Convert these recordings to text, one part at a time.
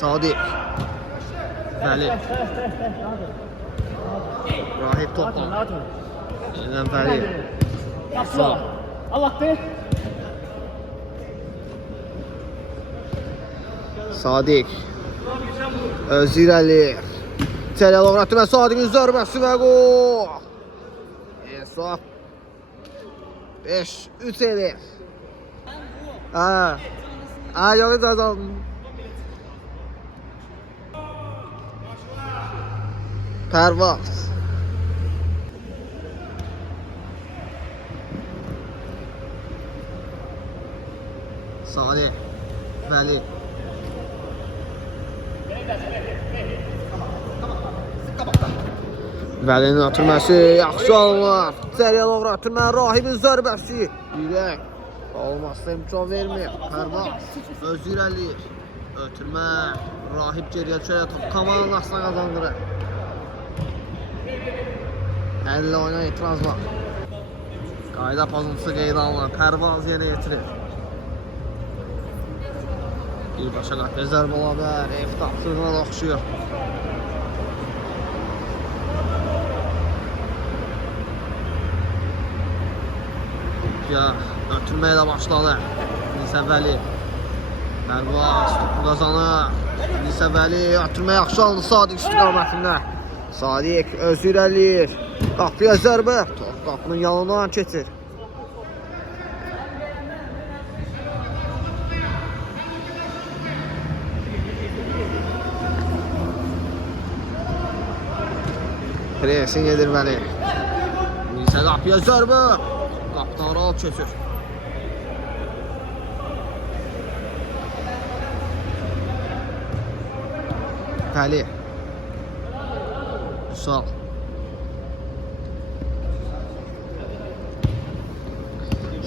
Sadiq. Vəli. Rahib topla. Yeniden Vəli. Sağ. Sadiq. Özür Əliyev. İçəriyə doğru atdı və Sadiqin zərbəsi və gol. Hesab 5-3 edir. Yox icazə aldım. Pərvaz. Salih. Vəli. Vəlinin ötürməsi yaxşı alınır. İçəriyə doğru ötürmə, Rahibin zərbəsi. Dirək. Olmazsa imkan vermir. Pərvaz. Özür Əliyev. Ötürmə. Rahib geriyə düşərək top komandanın asına qazandırır. Əllə oyuna etiraz var. Qayda pozuntusu qeydə alınır. Pərvaz yenə yetirir. Birbaşa qatlı zərbə ola bilər. Eftah sığına da oxşuyor. Ötürməyə də başladı. Nisə Vəli. Pərvaz topu qazanır. Nisə Vəli ötürmə yaxşı alındı Sadiq istiqamətində. Sadiq Özür Əliyev. Qapıya zərbə. Top qapının yanından keçir. Presin gedir Vəli. Nisə qapıya zərbə. Qapıdan rahat keçir. Vəli. Sağ.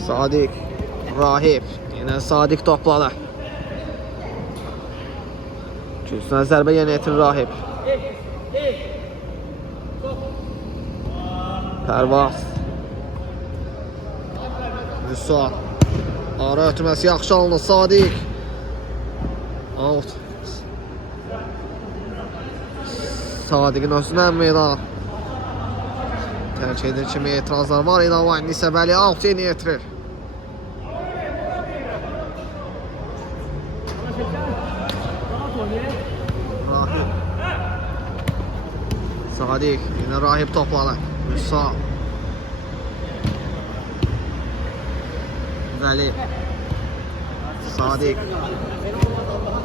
Sadiq. Rahib. Yenə Sadiq topladı. Kürsünə zərbə yenə yetirir Rahib. Pərvaz. Vüsal. Ara ötürməsi yaxşı alınır Sadiq. Out. Sadiqin özündən meydan. Tərk edir kimi etirazlar var. İnanmayın Nisə Vəli out yeni yetirir. Rahib. Sadiq. Yine Rahib topladı. Vüsal. Vəli. Sadiq.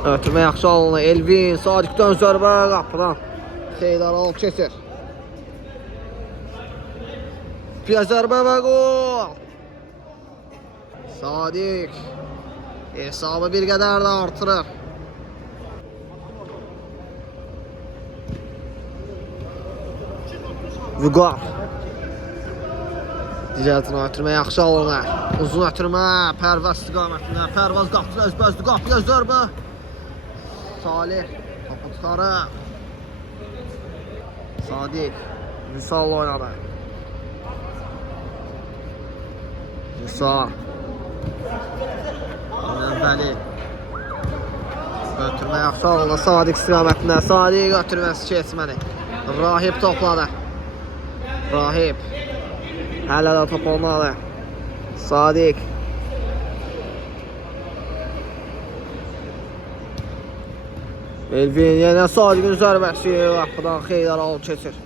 Ötürmə yaxşı alınır. Elvin. Sadiqdən zərbə qapıdan. Xeydar alıb keçir. Piya zərbə və gol. Sadiq. Hesabı bir qədər də artırır. Vüqar. Digərtini ötürmə yaxşı alınır. Uzun ötürmə. Pərvaz istiqamətində. Pərvaz qapıda özbəzdir. Qapıya zərbə. Salih. Topu tutarır. Sadiq. Vüsal oynadı. Vüsal. Vəli. Ötürmə yaxşı alınır. Sadiq istiqamətində. Sadiq ötürməsi keçmədi. Rahib topladı. Rahib. Hələ də top olmalı. Sadiq. Elvin yenə Sadiqin zərbəsi qapıdan Xeydar alıb keçir.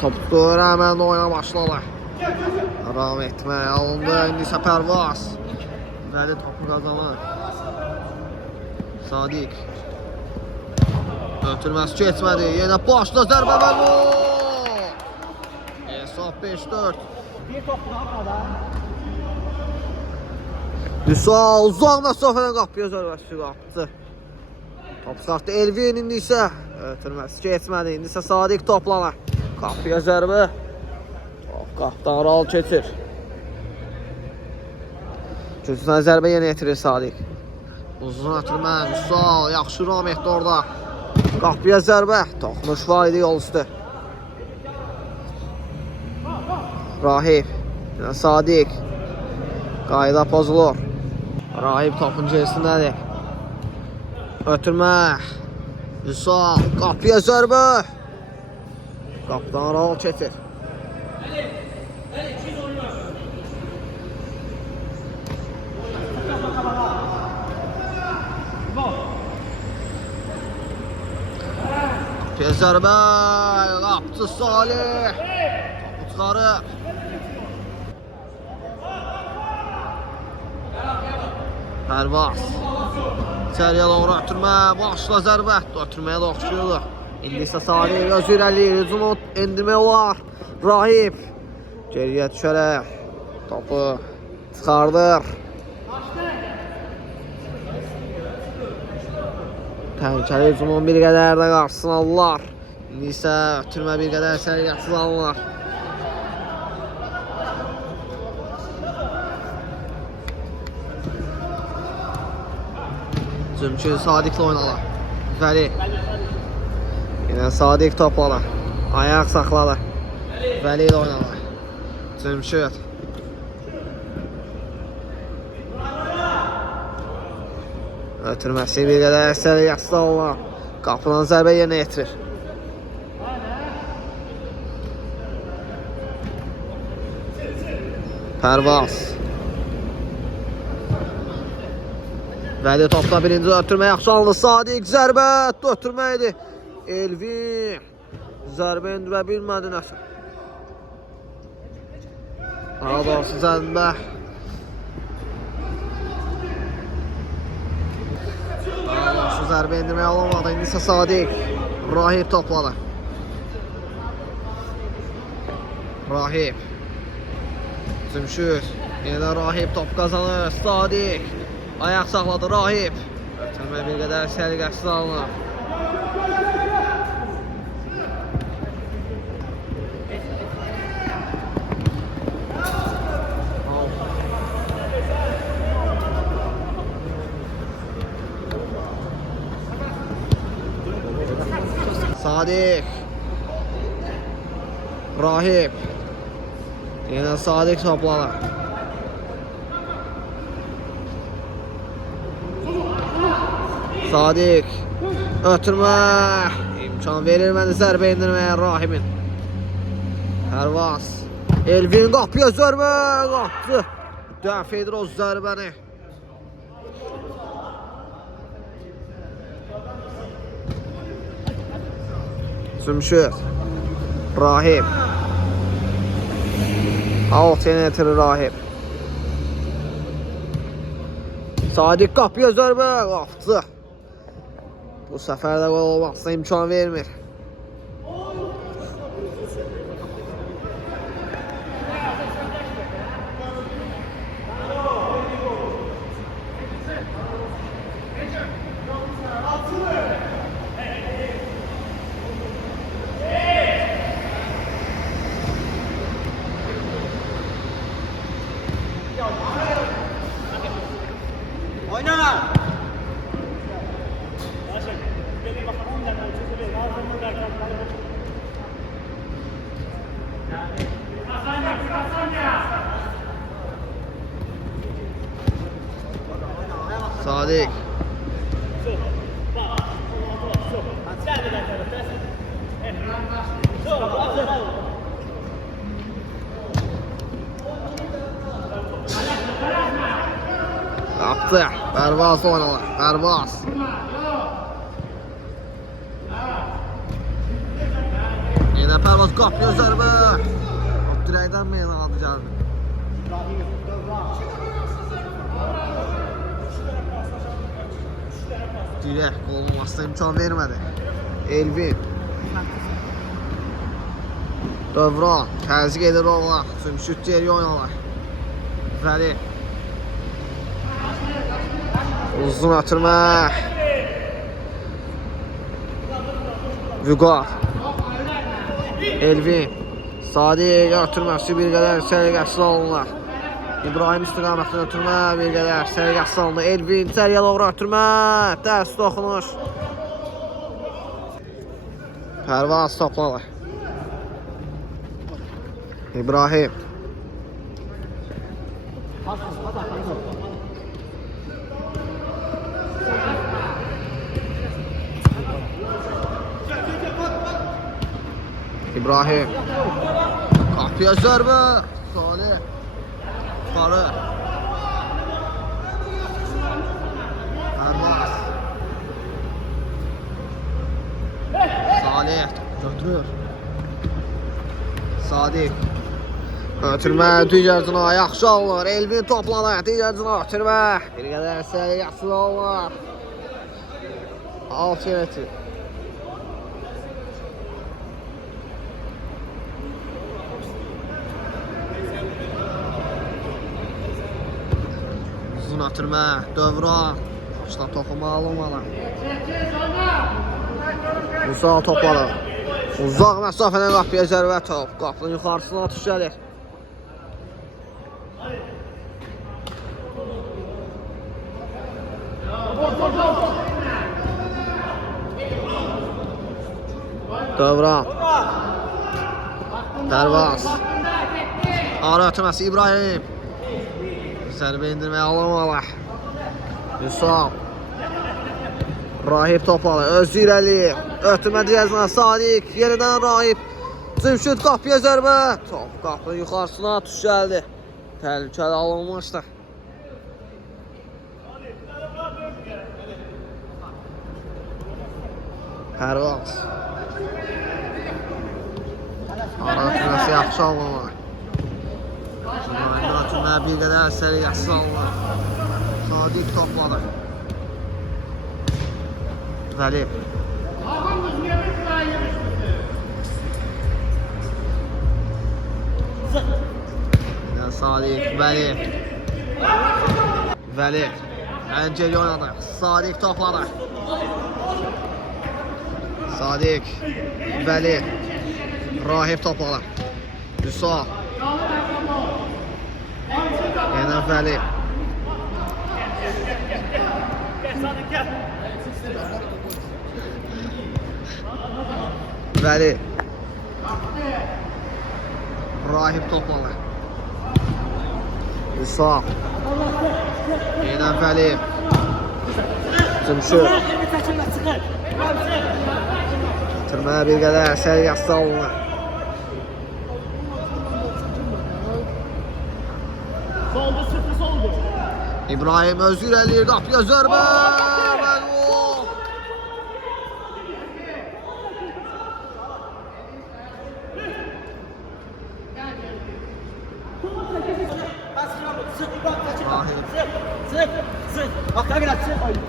Top tutur, hemen oyuna başladı. Aram etməyə alındı. İndi isə Pərvaz. Vəli topu qazanır. Sadiq. Ötürməsi keçmədi. Yenə başla zərbə və gol. Hesab 5-4. Bir top qapıda. Vüsal uzaq məsafədən qapıya zərbəsi qapdı. Top çıxartdı Elvin indi isə. Ötürməsi keçmədi. İndi isə Sadiq toplanır. Qapıya zərbə. Qapıdan ral keçir. Kürsüdən zərbə yenə yetirir Sadiq. Uzun ötürmə, Vüsal, yaxşı ram etdi orada. Qapıya zərbə, toxunuş var idi yol üstü. Rahib, Sadiq. Qayda pozulur. Rahib topun gerisindədir. Ötürmə, Vüsal, qapıya zərbə. Qapıdan Raul keçir. Qapıya zərbə, qapçı Salih. Topu çıxarıb. Pərvaz. İçəriyə doğru ötürmə, başla zərbə. Ötürməyə də oxşuyurdu. İndi isə Salih öz irəliyir, hücumu endirmək olar. Rahib geriyə düşərək topu çıxardır. Təhlükəli hücumun bir qədər də qarşısını alırlar. İndi isə ötürmə bir qədər səliqəsiz alınır. Cümşüd Sadiq'lə oynadı. Vəli. Yine Sadiq topladı. Ayaq saxladı. Vəli ilə oynadı. Cümşüd. Ötürməsi bir qədər səliqəsiz alınır. Qapıdan zərbə yerinə yetirir. Pərvaz. Vəli topda birinci ötürmə yaxşı alındı. Sadiq zərbə ötürmə idi. Elvin zərbə endirə bilmədi nəsə. Daha doğrusu zərbə. Daha doğrusu zərbə endirməyə alamadı. İndi isə Sadiq. Rahib topladı. Rahib. Cümşüd. Yenə Rahib top qazanır. Sadiq. Ayaq saxladı Rahib. Ötürmə bir qədər səliqəsiz alınır. Sadiq. Rahib. Yenə Sadiq topladı. Sadiq. Ötürmə. İmkan verilmədi zərbə endirməyə Rahibin. Pərvaz. Elvin qapıya zərbə. Qapdı. Dəf edir o zərbəni. Cümşüd. Rahib. Alt yenə etirir Rahib. Sadiq qapıya zərbə. Qapdı. Bu səfər də gol olmaqsa imkan vermir. Oyna! Sadiq. Yaptı. Pərvaz oynadı. Pərvaz. Yine Pərvaz qapıya zərbə. Dirəkdən meydana gəldi. Dirək qol olmasına imkan vermədi. Elvin. Dövran. Təzyiq edir oğlan. Cümşüd geriyə oynadı. Vəli. Uzun ötürmə. Vüqar. Elvin. Sadiq ötürməsi bir qədər səliqəsiz alınırlar. İbrahim istiqamətdən ötürmə, bir qədər səliqəsi salındı. Elvin içəriyə doğru ötürmə, dərs toxunur. Pərvaz topladı. İbrahim. İbrahim. Qapıya zərbə. Salih. Yukarı. Pərvaz. Salih götürür. Sadiq. Ötürmə digərcina yaxşı alınır. Elvin topladı. Digərcina ötürmə. Bir qədər səliqəsiz alınır. 6 metr. Uzun ötürmə. Dövran. Başdan toxuma alınmalı. Musal topladı. Uzaq məsafədən qapıya zərbə top. Qapının yuxarısına atış gəlir. Dövran. Pərvaz. Ara ötürməsi İbrahim. Zərbə indirməyə alınmalı. Yusuf. Rahib topladı. Özü irəliyir. Ötürmə cihazına Sadiq. Yenidən Rahib. Cimşid qapıya zərbə. Top qapının yuxarısına atış gəldi. Təhlükəli alınmışdı. Pərvaz. Ara ötürməsi yaxşı alınmalı. Cimşid ötürməyə bir qədər səliqəsiz alınmalı. Sadiq topladı. Vəli. Sadiq, Vəli. Vəli. Ənceli oynadı. Sadiq topladı. Sadiq. Vəli. Rahib topladı. Yusuf. Yenə Vəli. Vəli. Rahib topladı. Yusuf. Yenə Vəli. Cimşid. Bitirməyə bir qədər səliqəsiz alınır. İbrahim özü irəliyir, qapıya zərbə və gol.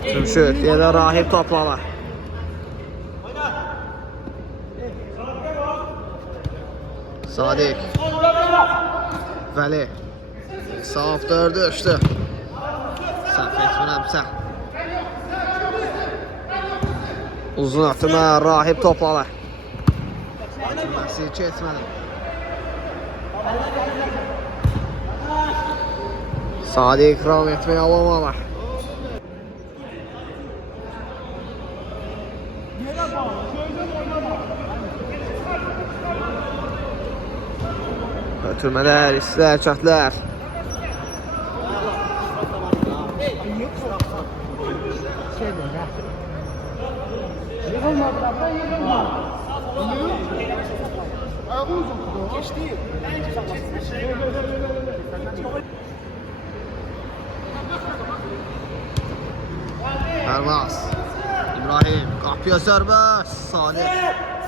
Cimşid, yenə Rahib topladı. Sadiq. Vəli. Saf dördü düşdü. Səhv etmirəmsə. Uzun atımə Rahib topladı. Atılması keçmədi. Sadiq ikram etməyə alınmalı. Ötürmələr, istilər, hərəkətlər. Pərvaz. İbrahim, qapıya zərbə. Sadiq.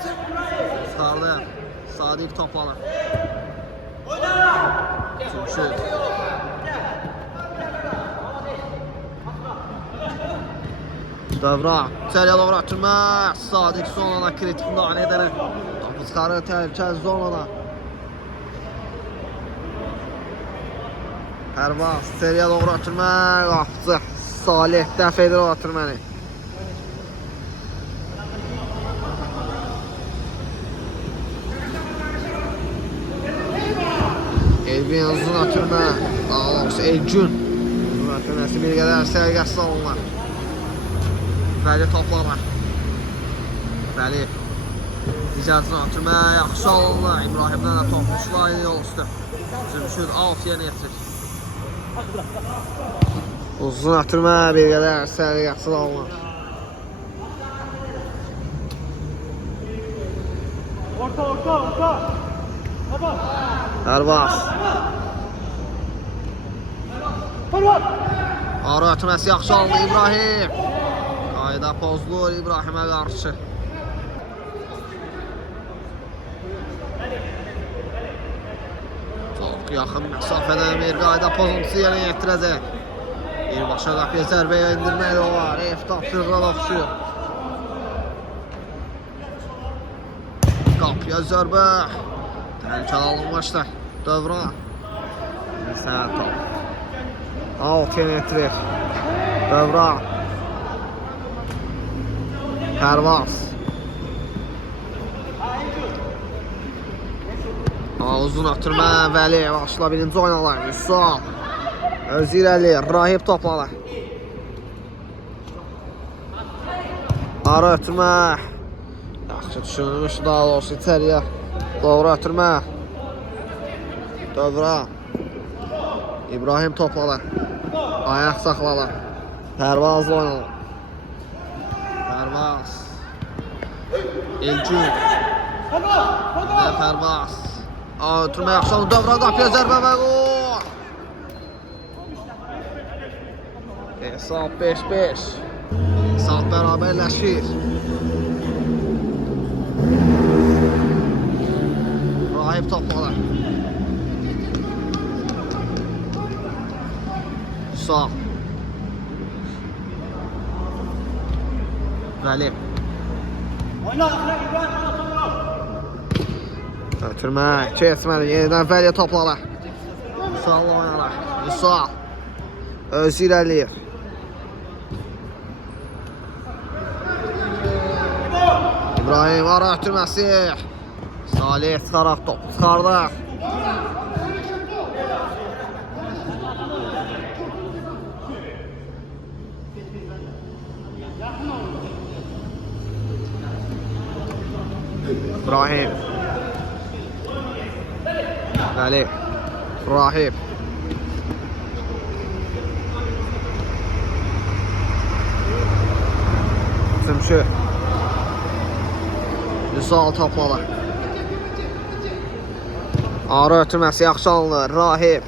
Çıxardı. Sadiq topladı. Cimşid. Dövran. İçəriyə doğru ötürmə. Sadiq son ana kritik müdaxilə edərək. Topu çıxarır təhlükəli zonada. Pərvaz. İçəriyə doğru ötürmə. Qapıcı. Salih dəf edir o ötürməni. Elvin uzun ötürmə. Daha doğrusu Elgün. Uzun ötürməsi bir qədər sərgəs salınlar. Vəli toplama. Vəli. Dicətin ötürmə yaxşı alınlar. İbrahimdən də topmuşlar yol üstü. Zümşüd 6-yə yetirir. Uzun ötürmə bir qədər sərgəs salınlar. Orta. Baba. Ərbaz. Ara ötürməsi yaxşı alındı İbrahim. Qayda pozulur İbrahimə qarşı. Çox yaxın məsafədən bir qayda pozuntusu yerinə yetirəcək. Birbaşa qapıya zərbəyə indirmək də var. Eftaf fırlan oxşuyor. Qapıya zərbə. Təhlükəli alınmışdır. Dövran. Sən top. 6 metr. Dövran. Pərvaz. Uzun ötürmə Vəli. Başla birinci oynalar. Müsal. Öz irəli. Rahib topladı. Ara ötürmə. Yaxşı düşünülmüş. Daha doğrusu içəriyə. Doğru ötürmə. Dövran. İbrahim topladı. Ayaq saxladı. Pərvazla oynadı. Pərvaz. Elgün. Və Pərvaz. Ötürmə yaxşı oldu. Dövran qapıya zərbə və qol. Hesab 5-5. Hesab bərabərləşir. Rahib topladı. Sağ. Vəli. Ötürmə, keçmədi. Yenidən Vəli topladı. Müsal oynadı. Müsal. Öz irəliyir. İbrahim ara ötürməsi. Salih çıxaraq topu çıxardı. İbrahim. Vəli. Rahib. Zümşüd. Müsal topladı. Ara ötürməsi yaxşı alınır. Rahib.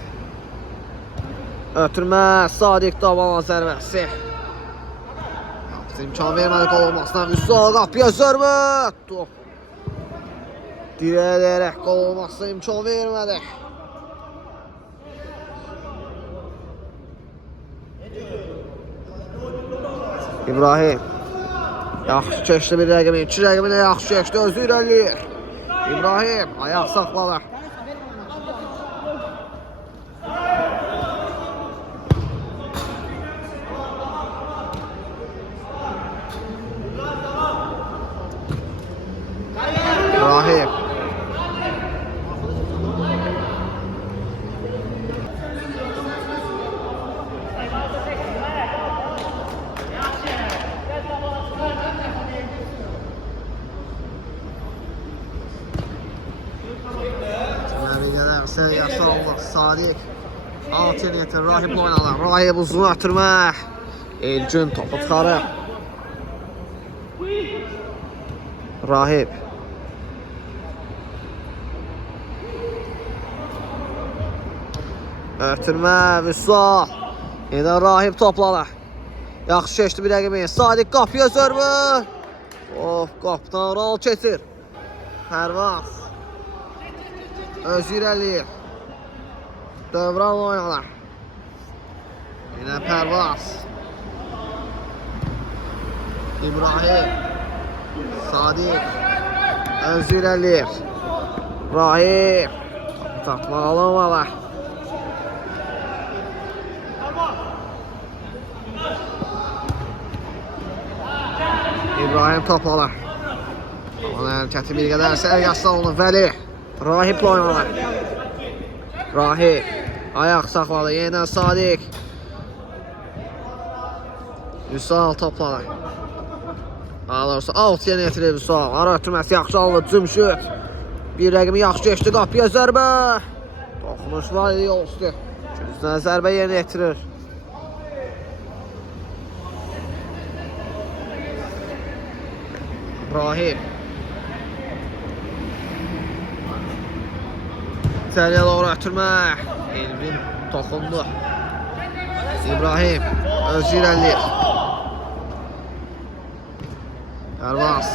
Ötürmə. Sadiq Davana zərbəsi. İmkan vermədi qol olmasına. Müsal qapıya zərbə. Top. Dirəyərək qol olmasına imkan vermədi. İbrahim. Yaxşı keçdi bir rəqimi. 2 rəqimi də yaxşı keçdi. Özü irəliyir. İbrahim. Ayaq saxladı. İbrahim. Sən yaxşı olmaz. Sadiq. 6 yetir. Rahiblə oynadı. Rahib uzun ötürmə. Elgün topu çıxarır. Rahib. Ötürmə. Vüsal. Yenə Rahib topladı. Yaxşı keçdi bir rəqimi. Sadiq qapıya zərbə. Of, qapıdan ral keçir. Pərvaz. Öz irəliyir. Dövran oynadı. Yenə Pərvaz. İbrahim. Sadiq. Öz irəliyir. Rahib. Tatmaq alınmalı. İbrahim topladı. Ama hərəkəti bir qədər sərgəs salınır. Vəli. Rahiblə oynadı. Rahib ayaq saxladı. Yeniden Sadiq. Vüsal topladı. Alırsa alt yenə yetirir Vüsal. Ara ötürməsi yaxşı alındı. Cümşüd. Bir rəqimi yaxşı geçdi. Qapıya zərbə. Toxunuş var idi yol üstü. Gözdən zərbə yenə yetirir. Rahib. İçəriyə doğru ötürmək. Elvin toxundu. İbrahim özü irəliyir. Pərvaz.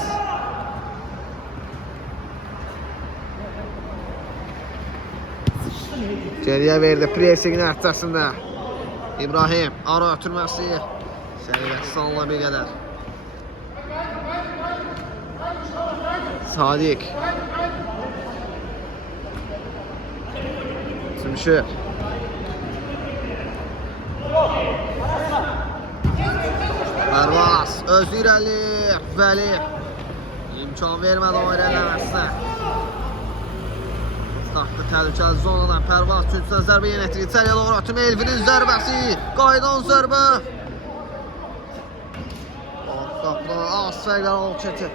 Geriyə verdi pressingin əhcəsində. İbrahim ara ötürməsi. Səriyyəsi sanıla bir qədər. Sadiq. Cümşüd. Pərvaz özü irəliyir. Vəli imkan vermədi o irəliləməsinə. Taxtı təhlükəli zonadan Pərvaz üçüncüdən zərbə yenə etirir. İçəriyə doğru ötürmə Elvinin zərbəsi. Qaydan zərbə. Qapıdan az fərqlə ol çətir.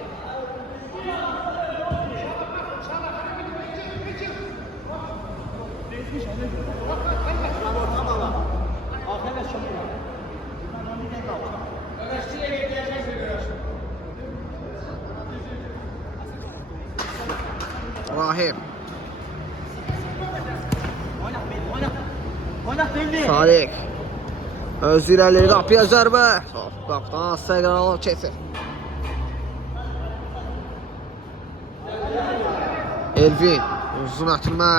Rahib. Sadiq. Öz irəliləri qapıya zərbə. Qapıdan az fərqlə ol çətir. Elvin uzun atılma.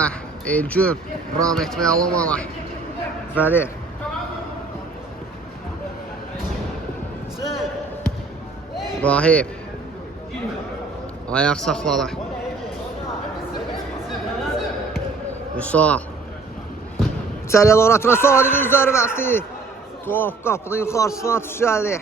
Elgün ram etməyə alamalı. Vəli. Rahib. Ayaq saxladı. Vüsal. İçəriyə doğru atma. Sadiqin zərbəsi. Top qapının yuxarısına düşəldi.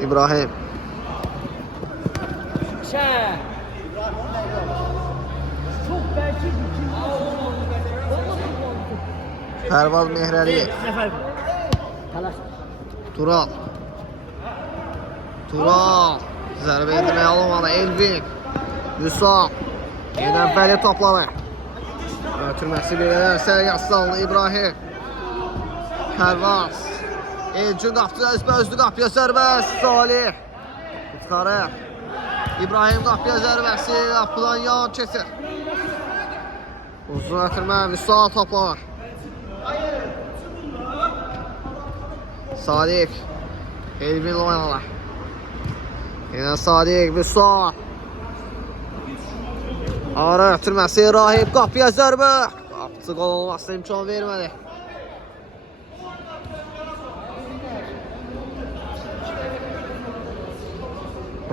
İbrahim. Pərvaz Mehrəliyev. Tural. Tural. Zərbə endirməyə alamadı. Elvin. Vüsal. Yenə Vəli topladı. Ötürməsi bir qədər sərgəsiz alındı. İbrahim. Pərvaz. Elgün qapıda özlü qapıya zərbəsi. Salih. Çıxarır. İbrahim qapıya zərbəsi. Qapıdan yan keçir. Uzun ötürmə. Vüsal topladı. Sadiq. Elvin oynadı. Yenə Sadiq. Vüsal. Ara ötürməsi. Rahib qapıya zərbə. Qapıcı qol olmasına imkan vermədi.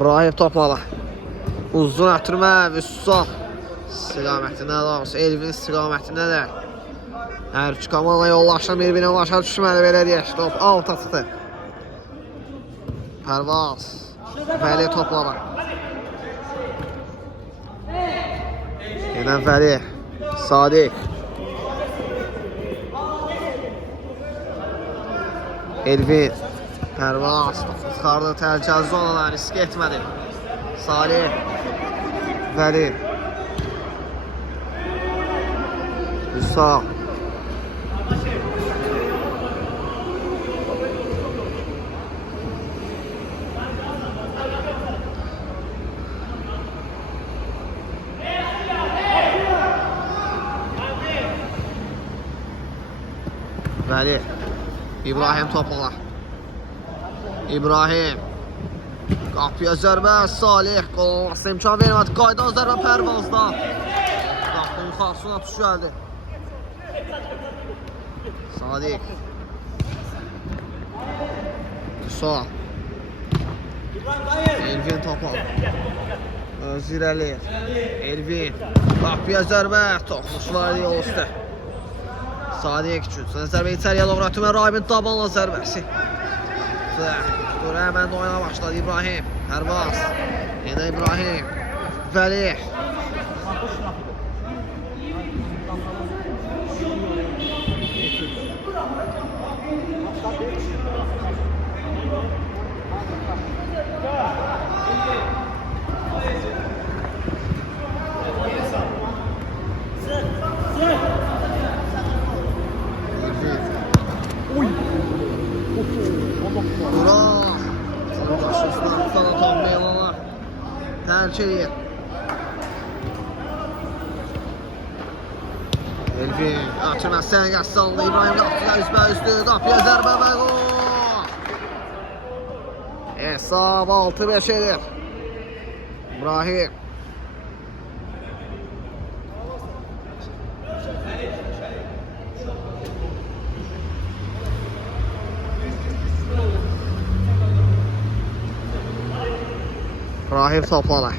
Rahib topladı. Uzun ötürmə. Vüsal. İstiqamətində doğrusu. Elvin istiqamətində də. Hər üç komanda yollaşan bir-birinə başa düşməli belə deyək. Top alta çıxdı. Pərvaz. Vəli topladı. Yenə Vəli. Sadiq. Elvin. Pərvaz. Çıxardı təhlükəli zonadan. Risk etmədi. Salih. Vəli. Vüsal. Vəli. İbrahim topladı. İbrahim. Qapıya zərbə. Salih. Qol olmasına imkan vermədi. Qaydan zərbə Pərvazdan. Qapının yuxarısına düşəldi. Sadiq. Vüsal. Elvin topladı. Öz irəliyir. Elvin. Qapıya zərbə. Toxunuş var yol üstü. Sadiq üçün. Zərbə içəriyə doğru ötürmə. Rahibin tabanla zərbəsi. yaptı. Tutur hemen de oyuna başladı İbrahim. Pərvaz. Yine İbrahim. Vəli. Burak. Sonra karşısına tutan atan Meylana. Terk edir. Elvin atırmazsan Qəssanlı İbrahim qapılar üstü qapıya zərbə və qol. Hesab 6-5 edir. İbrahim. Rahim topladı.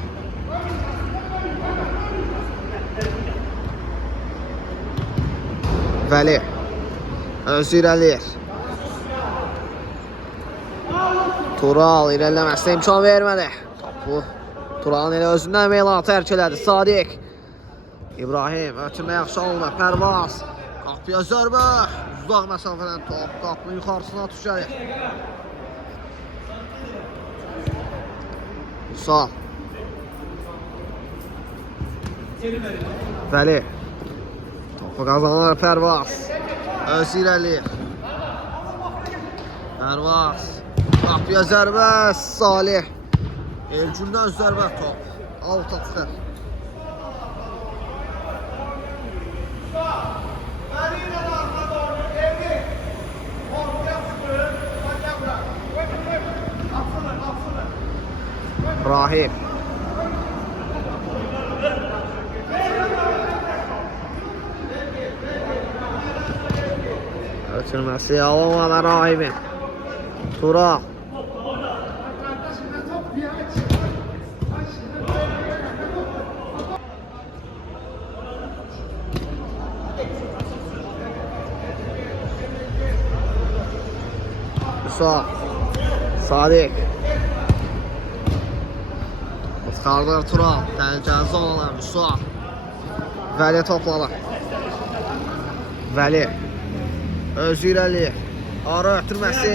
Vəli. Özü irəliyir. Tural irəliləməsinə imkan vermədi. Topu Turalın elə özündən Meylan tərk elədi. Sadiq. İbrahim ötürmə yaxşı alınır. Pərvaz. Qapıya zərbə. Uzaq məsafədən top. Qapının yuxarısına düşəlir. Sağ. Vəli. Topu qazanır Pərvaz. Özü irəliyir. Pərvaz. Qapıya zərbə. Salih. Elgündən zərbə top. Alta çıxır. Rahim. Ötürməsi alamadı Rahim'in. Tural. Musa. Sadiq. Çıxardır Tural. Təhlükəli zonalar Musa. Vəli topladı. Vəli. Özü irəliyir. Ara ötürməsi.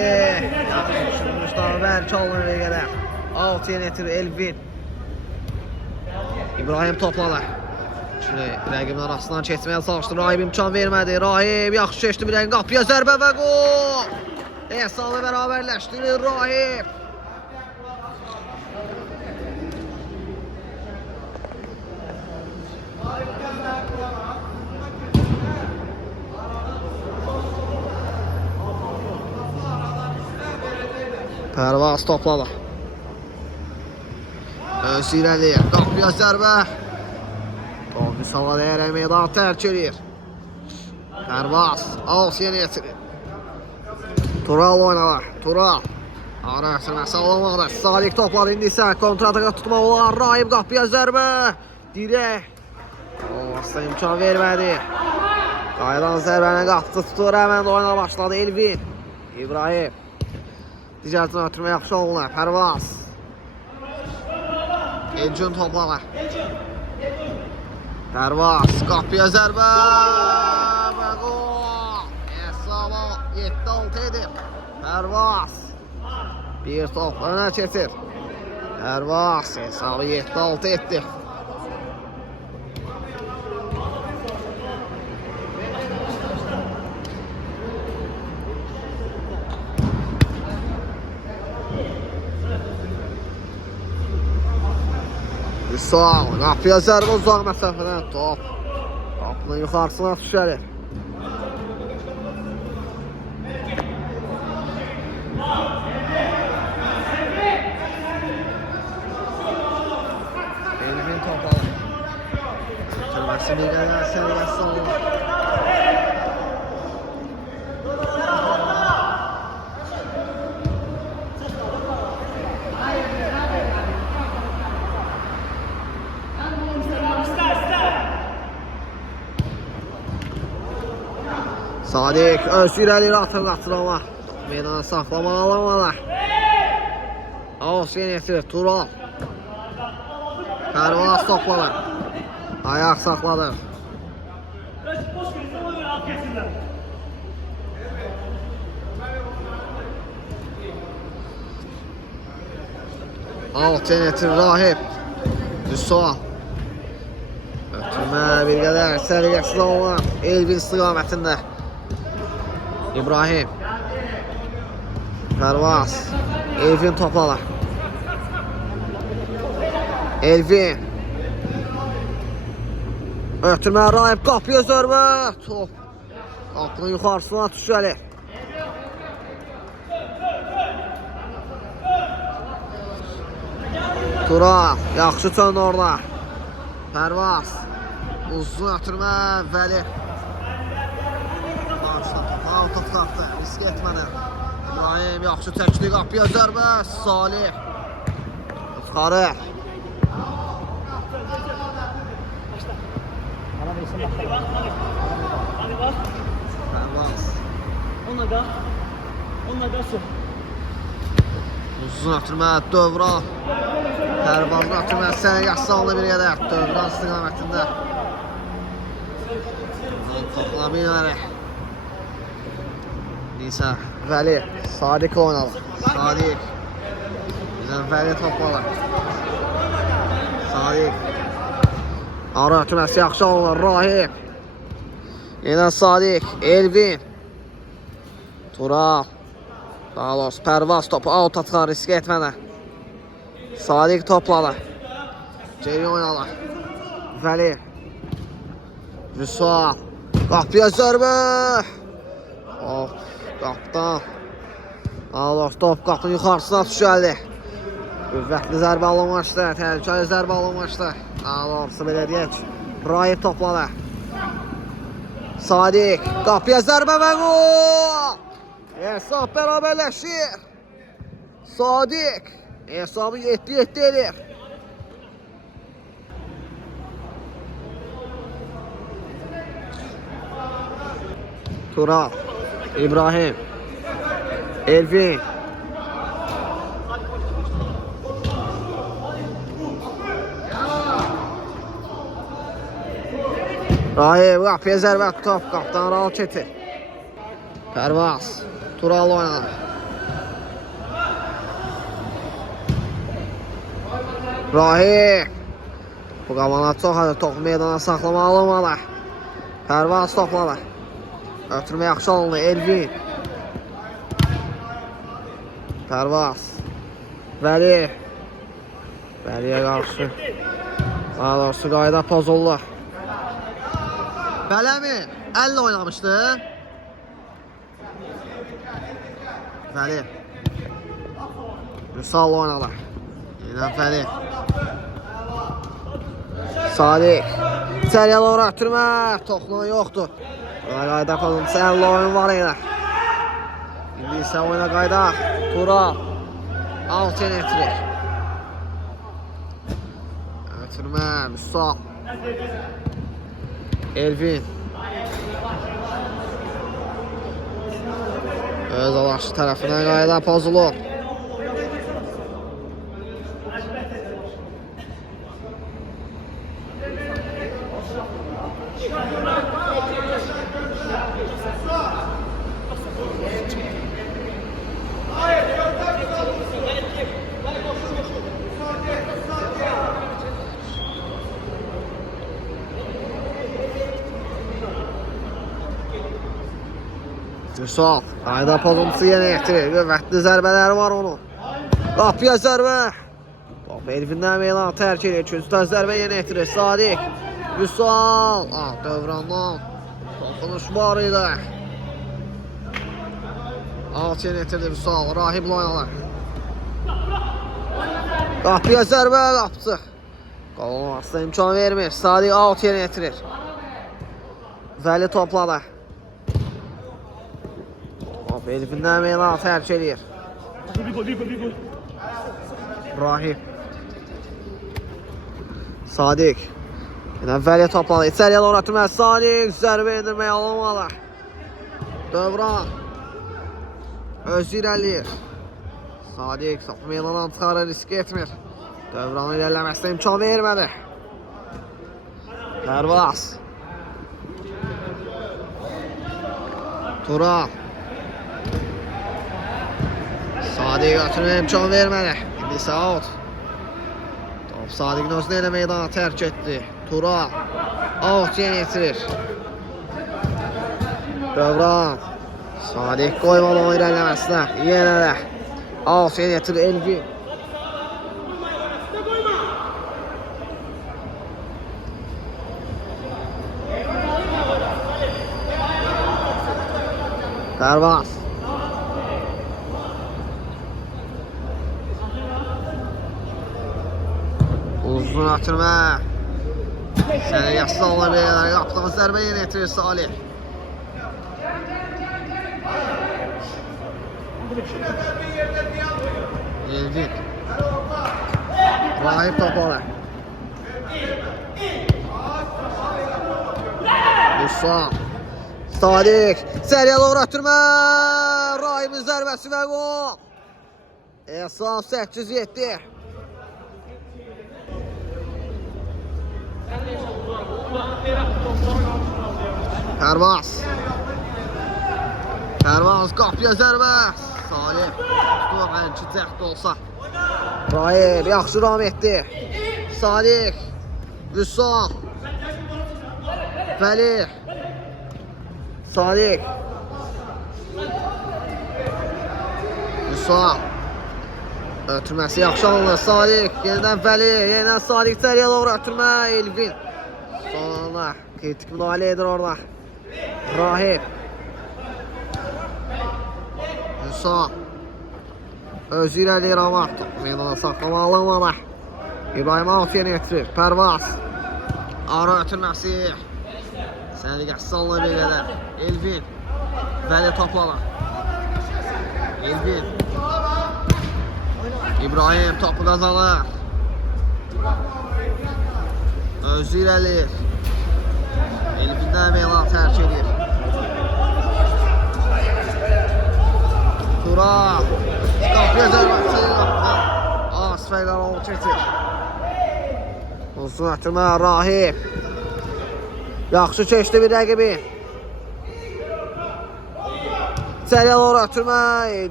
Mustafa Bərk alınır rəqədə. 6-ya netir Elvin. İbrahim topladı. Şimdi rəqibin arasından keçməyə çalışdı. Rahim imkan vermədi. Rahim yaxşı keçdi bir rəqin qapıya zərbə və qol. Hesabı bərabərləşdirir Rahim. Pərvaz topladı. Özü irəliyir. Qapıya zərbə. Top Müsava deyərək meydan tərk edir. Pərvaz. Alsiyə yetirir. Tural oynadı. Tural. Ara sürməsi alamadı. Sadiq topladı. İndi isə kontrataqa tutmaq olar. Rahim qapıya zərbə. Dirək. Olmazsa imkan vermədi. Qaydan zərbəni qapdı tutur. Həmən də oyuna başladı Elvin. İbrahim. Digərdən ötürmə yaxşı olunur. Pərvaz. Elcün topladı. Pərvaz. Qapıya zərbə. Və qol. Hesaba 7-6 edir. Pərvaz. Bir top önə keçir. Pərvaz. Hesabı 7-6 etdi. Sağ, qapıya zərbə uzaq məsafədən top. Qapının yuxarısına düşəlir. Elvin topladı. Tırması bir qədər səviyyəsi oldu. Sadiq öz irəli atıb qaçırama. meydana saxlama alamalar. Avsiyen etirir Tural. Pərvaz topladı. Ayaq saxladı. Avsiyen etirir Rahib. Düzsual. Ötürmə bir qədər səliqəsiz olan Elvin istiqamətində. İbrahim. Pərvaz. Elvin topladı. Elvin. Ötürmə Rahib qapıya zərbə. Top. Qapının yuxarısına düşəli. Tural. Yaxşı çöndü orada. Pərvaz. Uzun ötürmə Vəli. Top tapdı. Risk etmədi. İbrahim yaxşı çəkdi qapıya zərbə. Salih. Çıxarır. Pərvaz. Onunla da su. Uzun ötürmə Dövran. Pərvazın ötürmə səliqəsiz aldı bir qədər. Dövran istiqamətində. Topla bilməli. Nisa, Vəli, Sadiq oynadı. Sadiq. Bizdən Vəli topladı. Sadiq. Ara ötürməsi yaxşı alınır. Rahib. Yenə Sadiq. Elvin. Tural. Daha doğrusu Pərvaz topu out atıqan risk etmədə. Sadiq topladı. Ceyri oynadı. Vəli. Vüsal. Qapıya zərbə. Of. Qapdan. Daha doğrusu top qapının yuxarısına düşəldi. Qüvvətli zərbə alınmışdı. Təhlükəli zərbə alınmışdı. Daha doğrusu belə deyək. Rahib topladı. Sadiq. Qapıya zərbə və gol. Hesab bərabərləşir. Sadiq. Hesabı 7-7 edir. Tural. İbrahim. Elvin. Rahib qapıya zərbə top. Qaptan rahat çetir. Pərvaz. Tural oynadı. Rahib. Bu qamana çox hadi topu meydana saxlama alınmalı. Pərvaz topladı. Ötürmə yaxşı alındı. Elvin. Pərvaz. Vəli. Vəliyə qarşı. Daha doğrusu qayda pozuldu. Vələmi əllə oynamışdı. Vəli. Vüsal oynadı. Yenə Vəli. Sadiq. İçəriyə doğru ötürmə. Toxluğu yoxdur. Qayda pozuldu. Əllə oyun var yenə. İndi isə oyuna qayda. Tural. Altın etirir. Ötürmə. Vüsal. Elvin. Öz alaşı tərəfindən qayda pozulur. Vüsal. Qayda pozuntusu yenə yetirir. Qüvvətli zərbələri var onun. Qapıya zərbə. Top Elvindən meydan tərk edir. Üçüncü zərbə yenə yetirir. Sadiq. Vüsal. Dövrandan. Toxunuş var idi. Alt yenə yetirdi Vüsal. Rahiblə oynadı. Qapıya zərbə. Qapısı. Qalınmasına imkan vermir. Sadiq alt yenə yetirir. Vəli topladı. Elvindən meydan tərk edir. Rahib. Sadiq. Yenə Vəli topladı. İçəriyə doğru ötürməz. Sadiq zərbə endirməyə alınmalı. Dövran. özü irəliyir. Sadiq topu meydandan çıxarır, risk etmir. Dövranın ilerləməsinə imkan vermədi. Pərvaz. Tural. Sadiq ötürmə imkan vermədi. İndi isə out. Top Sadiqin özünü elə meydana tərk etdi. Tural. Out yenə yetirir. Dövran. Sadiq qoymadı onun irəliləməsinə. Yenə də. Out yenə yetirir Elvin. Pərvaz. Uzun atırma. Səni yaslı alına beylər. Qapıdan zərbə yenə yetirir Salih. Elvin. Rahip topalı. Hüsam. Sadiq. Seriyə doğru ötürmə. Rahibin zərbəsi və gol. Esam 807. Pərvaz. Pərvaz qapıya zərbə. Salih. Tutuq ənki cəhd olsa. Rahib yaxşı ram etdi. Sadiq. Vüsal. Vəli. Sadiq. Vüsal. Ötürməsi yaxşı alınır. Sadiq. Yenidən Vəli. Yenidən Sadiq içəriyə doğru ötürmə. Elvin. Son anda kritik müdahilə edir orada. Rahib. Vüsal. Özü irəliyir ama top meydana saxlamalı olmalı. İbrahim out yenə yetirir. Pərvaz. Ara ötürməsi. Səliqəsiz alınır bir qədər. Elvin. Vəli toplana. Elvin. İbrahim topu qazanır. Özü irəliyir. Elvindən meydan tərk edir. Tural. Qapıya zərbəsi. Asfaylar olub çəkir. Uzun atırma Rahib. Yaxşı keçdi bir rəqibi. İçəriyə doğru ötürmə.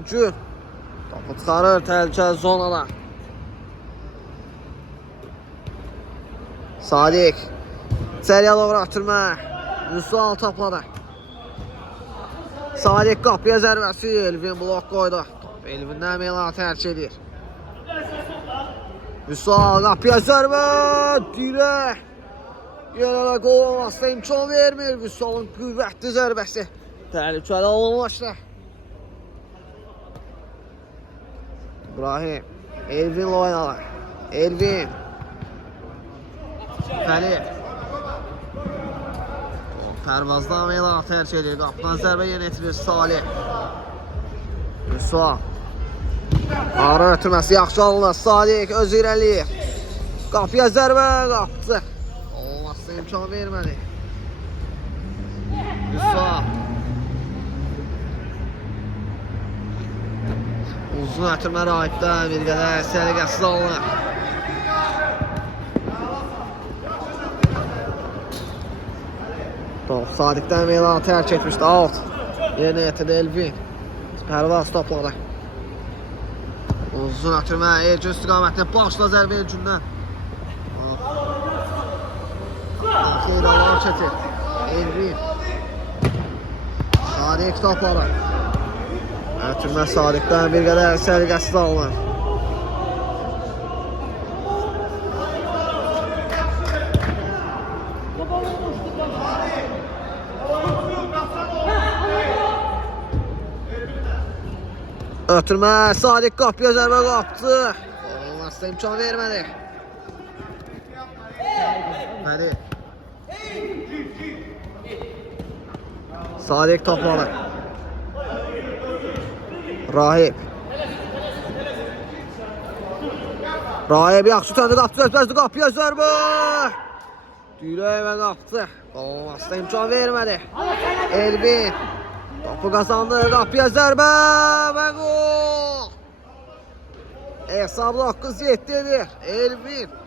Gün. Topu çıxarır təhlükəli zonada. Sadiq. İçəriyə doğru ötürmə. Vüsal topladı. Sadiq qapıya zərbəsi. Elvin blok qoydu. Top Elvindən meydanı tərk edir. Vüsal qapıya zərbə. Dirək. Yenə qol olmasına imkan vermir. Vüsalın qüvvətli zərbəsi. Təhlükəli olunmuşdu. İbrahim. Elvin oynadı. Elvin. Vəli. Pərvazdan meydanı tərk edir. Qapıdan zərbə yenə yetirir Salih. Vüsal. Ara ötürməsi yaxşı alınır. Sadiq özü irəliyir. Qapıya zərbə. Qapıcı. Olmazsa imkan vermədi. Vüsal. Uzun ötürmə Rahibdən bir qədər səliqəsiz alınır. Top Sadiqdən meydanı tərk etmişdi. Out. Yenə yetirdi Elvin. Pərvaz topladı. Uzun ötürmə Elgün istiqamətində başla zərbə Elgündən. Xeyralar çətir. Elvin. Sadiq topladı. Ötürmə Sadiqdən bir qədər səliqəsiz alınır. Ötürmə Sadiq qapıya zərbə qapdı. Olmazsa imkan vermədi. Vəli. Sadiq topladı. Rahib. Rahib yaxşı təndi qapdı, özbəzdi qapıya zərbə. Dirək və qapdı. Olmazsa imkan vermədi. Elvin. Topu kazandı. Qapıya zərbə və gol. Hesabı 9-7-dir. Elvin